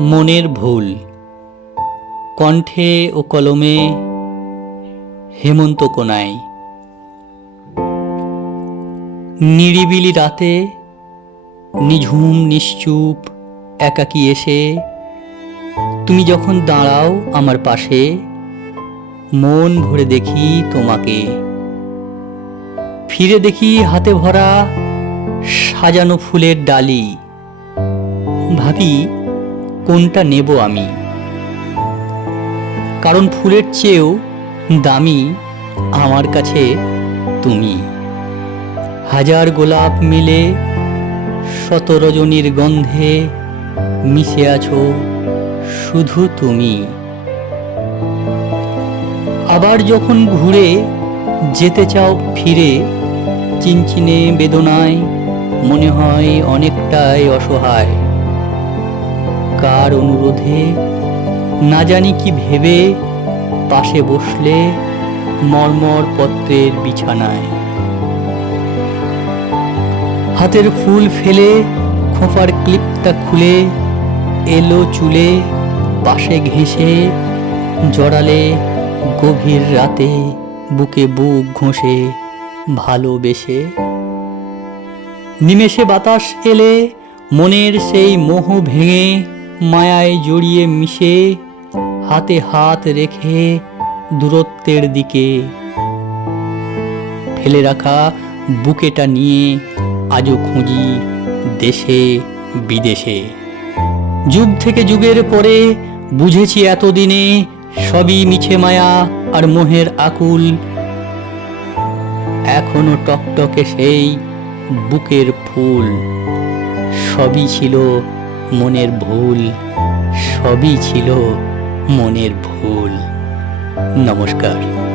মনের ভুল। কণ্ঠে ও কলমে হেমন্ত কোনায়। নিরিবিলি রাতে নিঝুম নিশ্চুপ একাকী এসে তুমি যখন দাঁড়াও আমার পাশে, মন ভরে দেখি তোমাকে। ফিরে দেখি হাতে ভরা সাজানো ফুলের ডালি। ভাবি কোনটা নেব আমি, কারণ ফুলের চেয়েও দামি আমার কাছে তুমি। হাজার গোলাপ মিলে শত রজনীর গন্ধে মিশে আছো শুধু তুমি। আবার যখন ঘুরে যেতে চাও ফিরে, চিনচিনে বেদনায় মনে হয় অনেকটাই অসহায়। কার অনুরোধে না জানি কি ভেবে পাশে বসলে মর্মর পত্রের বিছানায়। হাতের ফুল ফেলে খোঁপার ক্লিপটা খুলে এলো চুলে পাশে ঘেঁষে জড়ালে গভীর রাতে বুকে বুক ঘষে ভালোবেসে। নিমেষে বাতাস এলে মনের সেই মোহ ভেঙে মায়ায় জড়িয়ে মিশে হাতে হাত রেখে দূরত্বের দিকে ফেলে রাখা বুকেটা নিয়ে আজও খুঁজি দেশে বিদেশে। যুগ থেকে যুগের পরে বুঝেছি এতদিনে সবই মিছে মায়া আর মোহের আকুল। এখনো টকটকে সেই বুকের ফুল। সবই ছিল মনের ভুল, সবই ছিল মনের ভুল। নমস্কার।